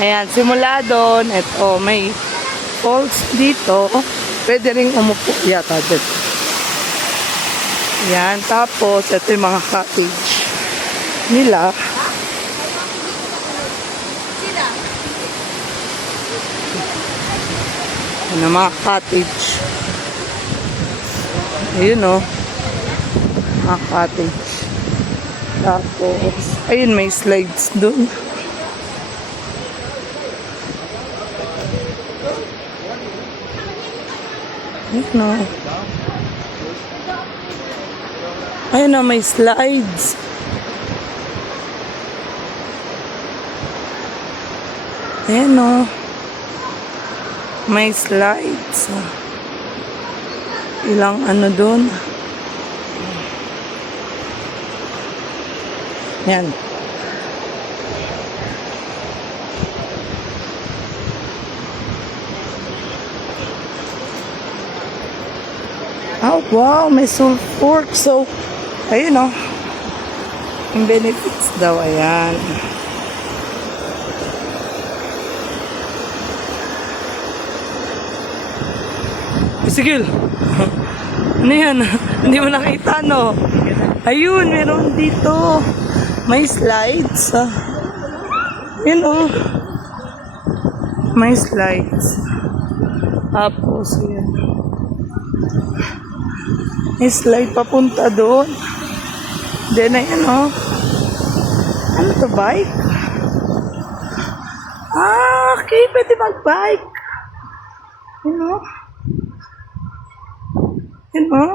Ayan, simula doon, eto, may falls dito. Pwede rin umupo yata dito. Ayan, tapos, ito yung mga cottage nila. Ano, mga cottage. Ayun o. Mga cottage. Tapos, ayun, may slides doon. Ayun o. Ayun o, may slides. Ayun o. May slides. Ilang ano doon. Yan. Oh, wow, may sulfur. So, ayun o. Yung benefits daw, ayan. Sige. Ano yan? Hindi mo nakita, no? Ayun, meron dito. May slides. Yun, oh. May slides. Tapos, yan. May slide papunta doon. Then, ayan, oh. Ano to, bike? Ah, okay. Pwede mag-bike. Yun, oh. Yun, oh.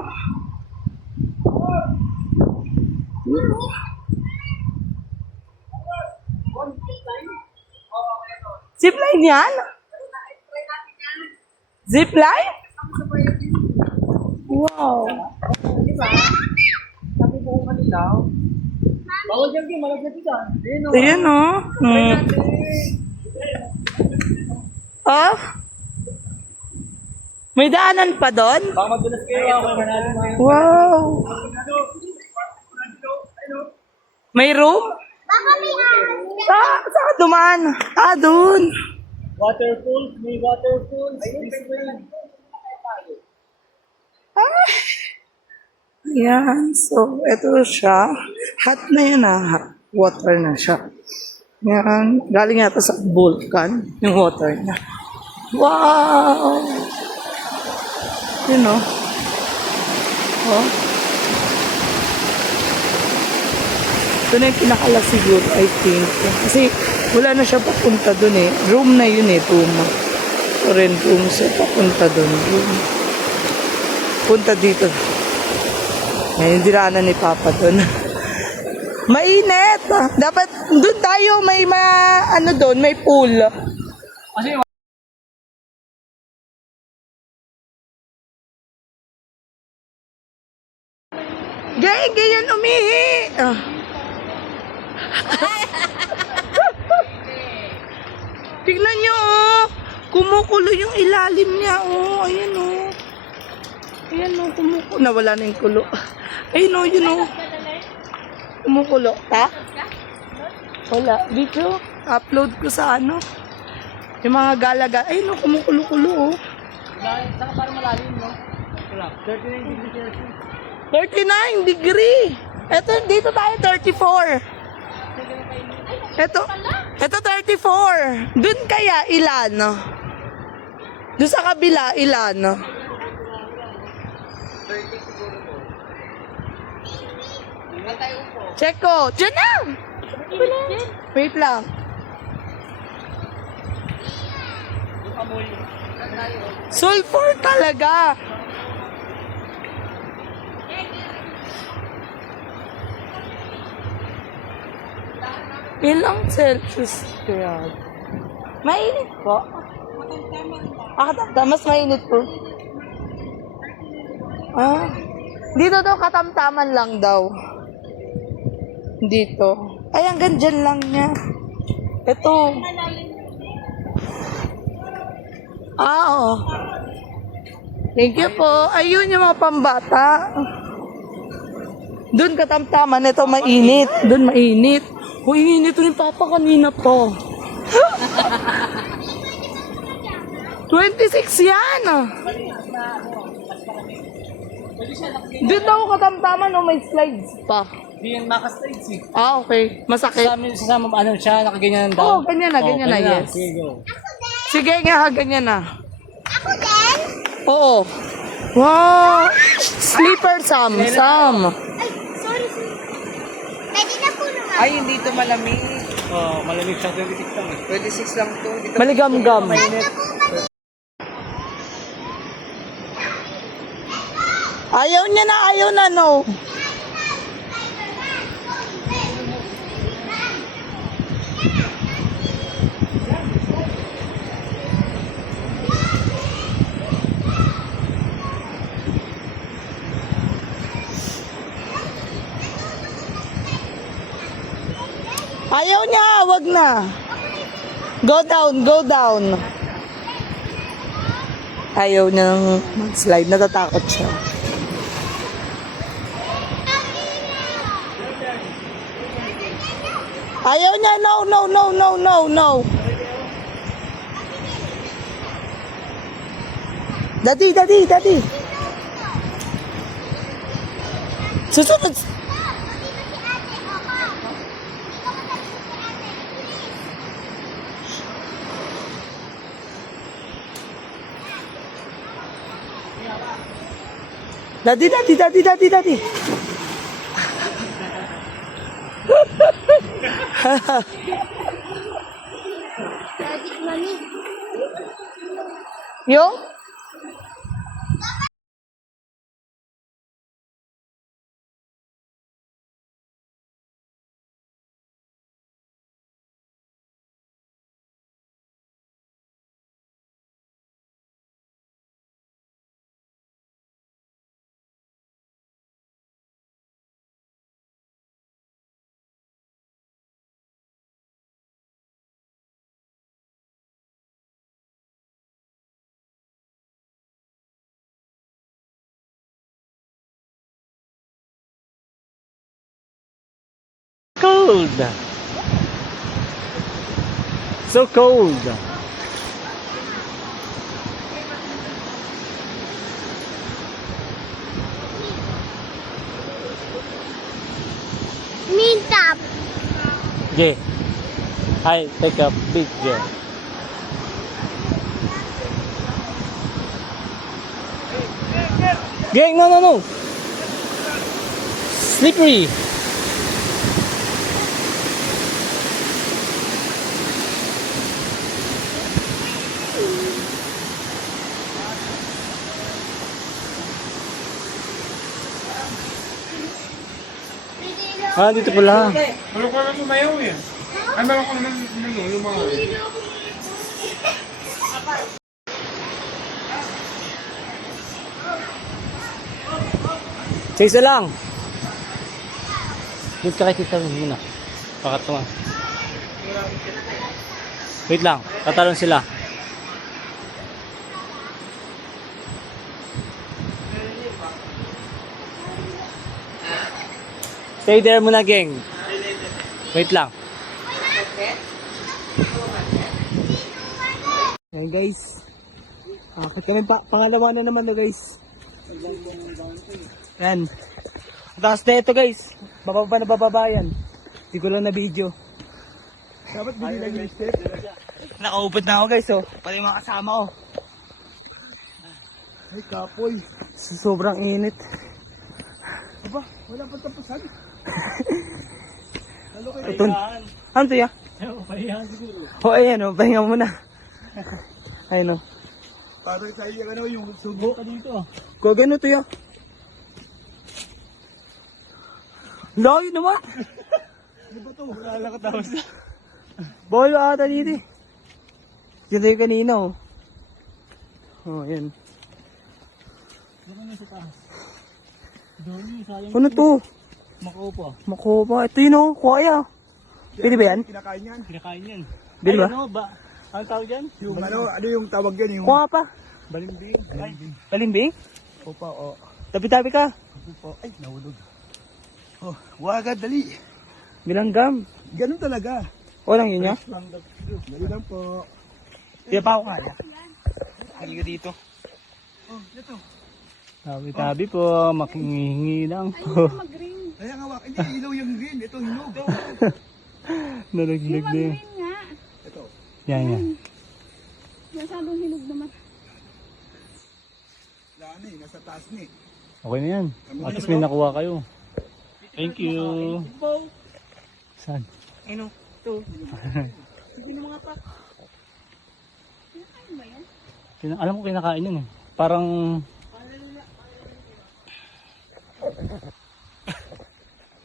Yun, oh. Zipline yan? Zipline? Wow. Sabi ko kung ano daw. Bawal dyan kayo, malaglag dyan. Ayan, oh. Oh? May daanan pa doon? Baka madulas kayo. Wow. May room? Sa duman. Ah, doon. Waterfalls, may waterfalls. Ah. Ayan. So, ito siya. Hot na yan, ah. Water na siya. Yan. Galing yata sa volcan, yung water niya. Wow! Yun, oh. Oh. Ito na yung pinakala siguro, I think. Kasi wala na siya papunta dun eh. Room na yun eh, room. Ito rin room siya papunta dun. Room. Punta dito. Ngayon, dinaanan ni Papa dun. Mainit! Dapat dun tayo may ano dun, may pool. Kasi Ganyan umihi! Ah. Tignan nyo, oh. Kumukulo yung ilalim niya, oh. Ayan, oh. Ayan, oh. Kumukulo. Nawala na yung kulo. Ayun, oh. Yun, oh. Kumukulo. Ta? Wala. Video. Upload ko sa ano. Yung mga galaga. Ayun, oh. Kumukulo-kulo, oh. saka parang malalim, no? 39 degrees Celsius. 39 degree. Ito, dito tayo 34. Ito 34. Doon kaya ilan? Doon sa kabila ilan? 30 siguro po. Ilan tayo po? Check ko. Diyan na. Wait lang. Yung amoy. Sulfur talaga. Ilang Celsius kaya? Mainit po. Katamtaman. Mas mainit po. Ah. Dito daw katamtaman lang daw. Dito. Ay, hanggang dyan lang niya. Ito. Ah, oo. Thank you po. Ayun yung mga pambata. Doon katamtaman. Ito mainit. Doon mainit. Uy, init rin Papa kanina po. $26 yan. Dito ako katamtaman, no? May slides pa. Hindi yan maka-slides eh. Ah, okay. Masakit. Sasama ano siya, nakaganyan Oo, daw. ganyan na, ganyan na, yes. Sige, go. Sige nga, ganyan na. Ako din? Oo. Wow! Sleeper, Sam. Sam. Sorry. Pwede na po naman. Ay, hindi ito malamig. Oh, malamig siya 26 lang eh. 26 lang to. Maligam-gam. Ayaw na, no. Ayaw niya, wag na. Go down. Ayaw niyang mag-slide, natatakot siya. Ayaw niya, no. Daddy. Susunod. Daddy. Yo? Cold. So cold. Need top. Okay. I take a picture. Gang, no. Slippery. Ah, dito pala. Ano ko lang tumayaw eh. Ay, meron ko naman yung mga... Sa isa lang. Dito ka kita muna. Pakatama. Wait lang. Tatalon sila. Stay there muna, gang. Wait lang. Ayan guys. Kami pangalawa na naman na guys. Yan. Taas na ito guys. Bababa na bababa yan. Hindi ko lang na video. Dapat bigyan lang yung step. Nakaupad na ako guys oh. Pati yung mga kasama ko. Ay kapoy. Sobrang init. Aba, wala pa tapusan. Ito. Ano to ya? Pahihan siguro. O ayan o, pahinga muna. Ayun o. Parang tayo yung subo. Ka dito. Kung gano'n to ya. Layo naman. Ano ba to? Wala ka tapos. Bolo ata dito eh. Yun tayo kanina oh. Oh, yan. Doon sa taas. Doon sayang. Ano to? Makaupo. Makopa. Ito yun oh, kuya. Pwede ba yan? Kinakain yan. Pwede ba? Ay, ano ba? Anong tawag yan? Yung ano yung tawag yan yung Kuha pa. Balimbing. Ay, Balimbing? opa o. Tabi-tabi ka. Ay, nahulog. Oh, wagad dali. Bilanggam. Ganun talaga. Walang yun niya? Dali lang po. Kaya pa ako kaya. Halika dito. Oh, ito. Tabi-tabi po, makihingi lang po. Kaya nga wak, hindi, ilaw yung green. Ito, hinog. Nalaglag din. nga. Ito. Yan. Masyadong hinog naman. Daan eh, nasa taas ni. Okay na yan. At least may nakuha kayo. Thank you. Saan? Ano? Ito. Alam ko kinakain yun eh. Parang...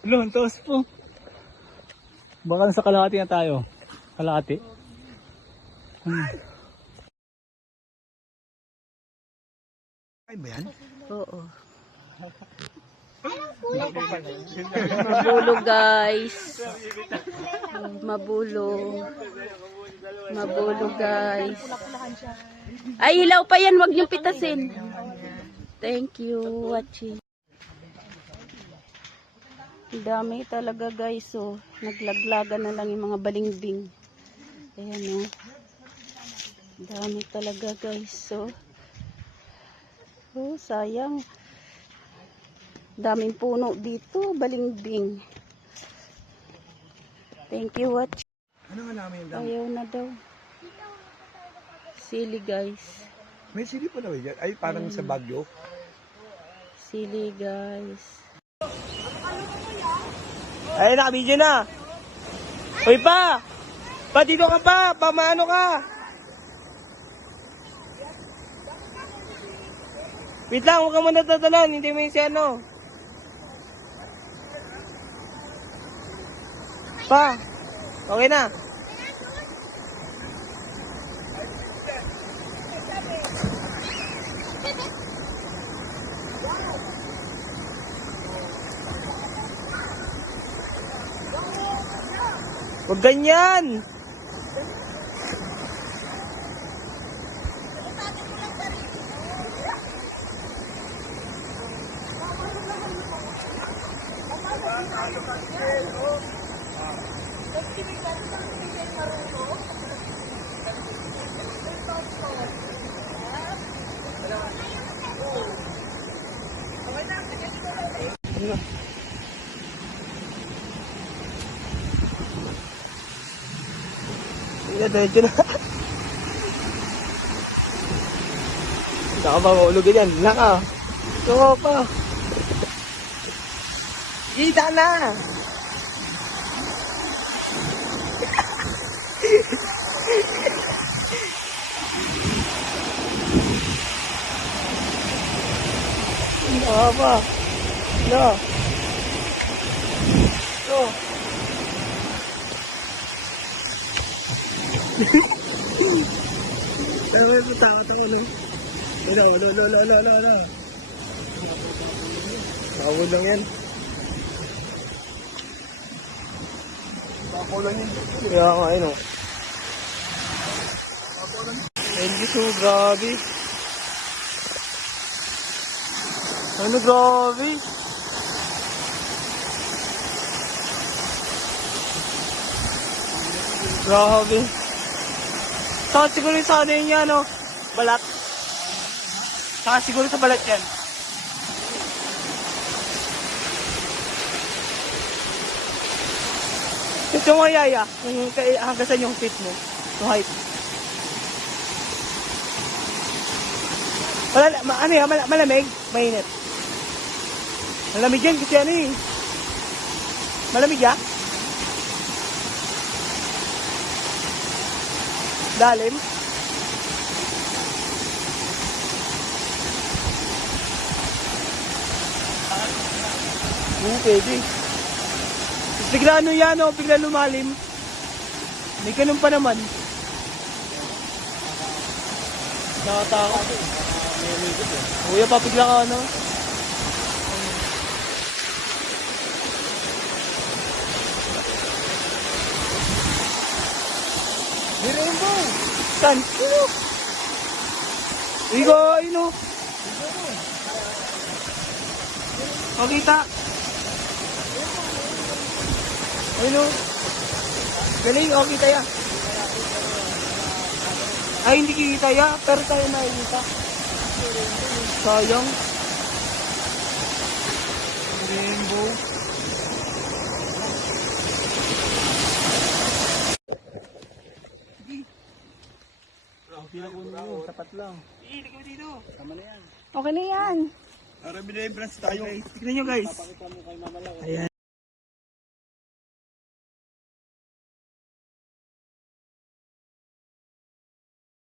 Lontos po. Baka nasa kalahati na tayo. Kalahati. Ay ba yan? Oo. Mabulog guys. Mabulog. Mabulog guys. Ay hilaw pa yan, wag niyong pitasin. Thank you watching. Dami talaga guys, oh. Naglaglagan na lang yung mga balingbing. Ayan, oh. Dami talaga guys, oh. Oh, sayang. Daming puno dito, balingbing. Thank you, watch. Ano nga namin yung dami? Ayaw na daw. Sili, guys. May sili pa daw yan. Ay, parang sa Baguio. Sili, guys. Ay, nakabidyo na. Uy pa! Pa, dito ka pa! Pamaano ka! Wait lang, huwag ka muna tatalon. Hindi mo yung si ano. Pa! Okay na. Huwag ganyan! Diretso na. Saka ba maulogin yan? Laka. Ito pa. Kita na. Saka pa. No. No. Ano ba yung tawa-tawa lang? Ano? Nakawod lang yan. Pakulan yun. Kaya nga, ano. Thank you so, grabe. Ano, grabe. Grabe. Saka siguro sa ano yun yan, no? Balat. Saka siguro sa balat yan. Ito mo yaya, hanggasan yung feet mo. Yung height. Ano yan, malamig? Mainit. Malamig yan kasi ano eh. Malamig ya? Lalim. Pwede. Bigla ano yan o, bigla lumalim. May ganun pa naman. Nakatakot. Kuya pa bigla ka ano. May rainbow. Saan? Igo, ino. Makita. Ayun o. Galing, okay tayo. Ay, hindi kita ya, pero tayo nakikita. Sayang. Rainbow. Tapat lang. Hindi ko dito. Tama na yan. Okay na yan. Para binibras tayo. Tignan nyo guys. Ayan.